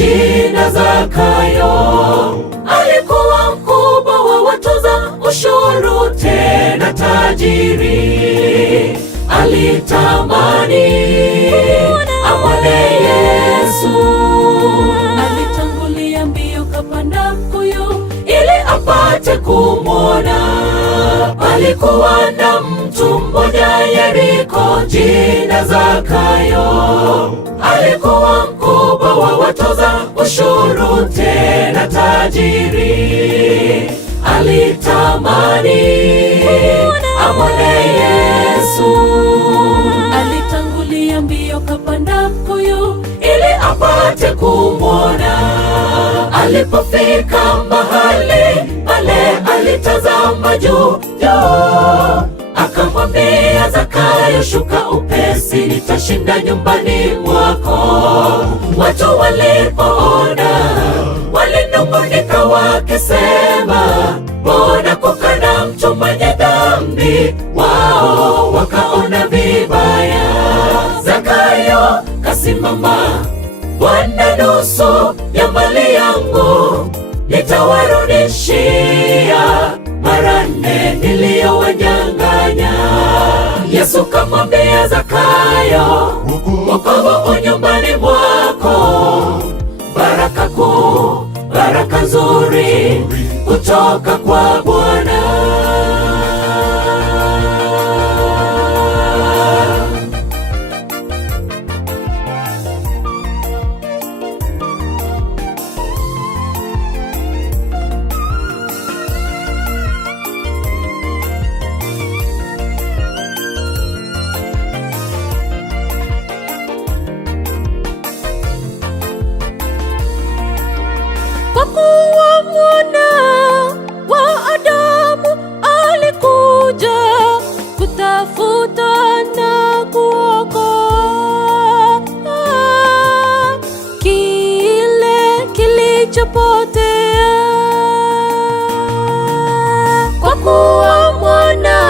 jina Zakayo. Alikuwa mkubwa wa watoza ushuru, tena tajiri. Alitamani amwone Yesu. Alitangulia mbio kapanda mkuyu ili apate kumwona. Palikuwa na mtu mmoja Yeriko, jina Zakayo. Alikuwa mkubwa wa watoza ushuru, tena tajiri. Alitamani amwone Yesu. Alitangulia mbio kapanda mkuyu ili apate kumwona. Alipofika mahali pale, alitazama juu, akamwambia Zakayo, shuka upesi, nitashinda nyumbani mwako. Watu walipoona walinung'unika wakisema, mbona kukana mtu mwenye dhambi? Wao wakaona vibaya. Zakayo kasimama, Bwana, nusu ya mali yangu nitawarudishia mara 4 niliyowanyang'anya. Yesu kamwambia Zakayo, wokovu nyumbani mwako, baraka kuu, baraka nzuri kutoka kwa Bwana. Kwa kuwa Mwana wa Adamu alikuja kutafuta na kuokoa kile kilichopotea. Kwa kuwa Mwana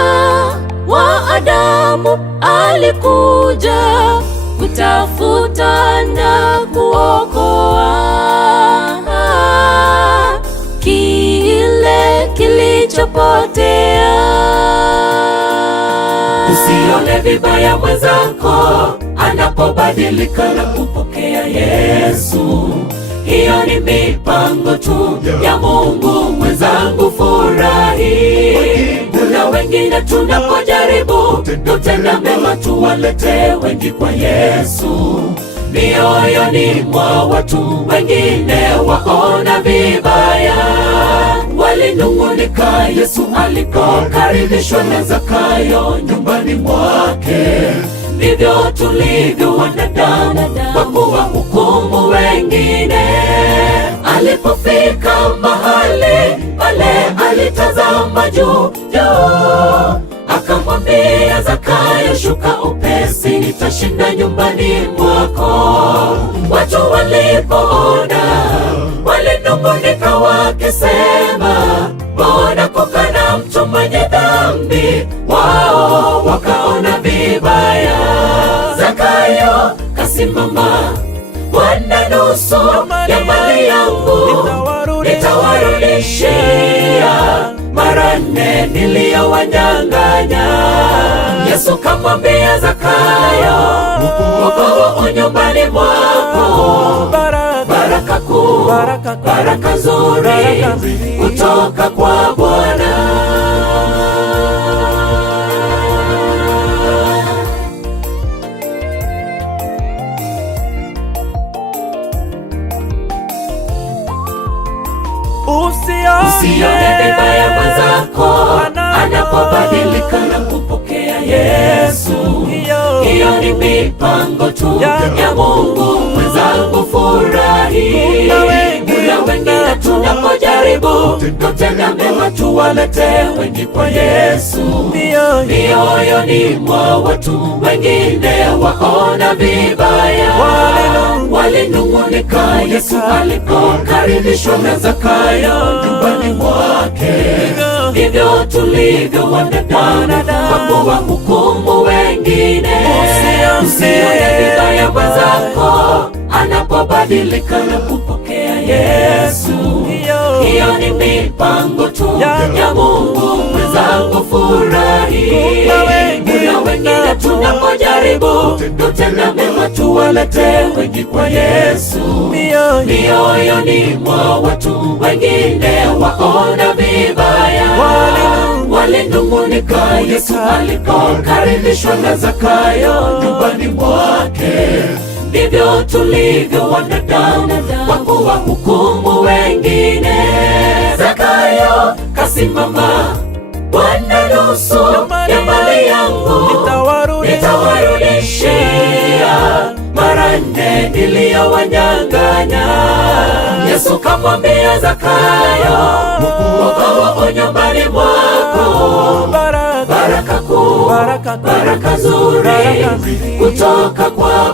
wa Adamu alikuja kutafuta na kuokoa kile kilichopotea. Usione vibaya mwenzako anapobadilika na kupokea Yesu. Hiyo ni mipango tu ya Mungu. Mwenzangu, furahi. Kuna wengine tunapojaribu kutenda mema, tuwalete wengi kwa Yesu. Mioyoni mwa watu wengine waona vibaya. Walinung'unika Yesu alipokaribishwa na Zakayo nyumbani mwake. Ndivyo tulivyo wanadamu, kwa kuwahukumu wengine. Alipofika mahali pale, alitazama juu, akamwambia Zakayo, shuka upesi, nitashinda nyumbani mwako. Watu walipoona walinung'unika wakisema, mbona kukana mtu mwenye dhambi? Wao wakaona vibaya. Zakayo kasimama, Bwana, nusu ya mali yangu nitawarudishia mara 4 niliyowanyang'anya. Yesu kamwambia Zakayo, wokovu nyumbani mwako, baraka kuu, baraka nzuri kutoka kwa Bwana. Usione vibaya mwenzako anapobadilika na kupokea Yesu. Hiyo ni mipango tu ya Mungu. Mwenzangu, furahi. Kuna wengine tunapojaribu kutenda mema, tuwalete wengi kwa Yesu. Mioyoni mwa watu wengine waona vibaya. Walinung'unika Yesu alipokaribishwa na Zakayo nyumbani mwake. Ndivyo tulivyo wanadamu, kwa kuwahukumu wengine. Usione vibaya mwenzako anapobadilika na Yesu. Hiyo ni mipango tu ya Mungu. Mwenzangu furahi, kuna wengine tunapojaribu tutenda mema tuwalete wengi kwa Yesu. Mioyoni mwa watu wengine waona vibaya, walinung'unika Yesu alipokaribishwa na Zakayo nyumbani mwake. Ndivyo tulivyo wanadamu, kwa kuwahukumu wengine. Zakayo kasimama, Bwana, nusu ya mali yangu nitawarudishia mara 4 niliyowanyang'anya. Yesu kamwambia Zakayo, wokovu nyumbani mwako, baraka kuu, baraka nzuri kutoka kwa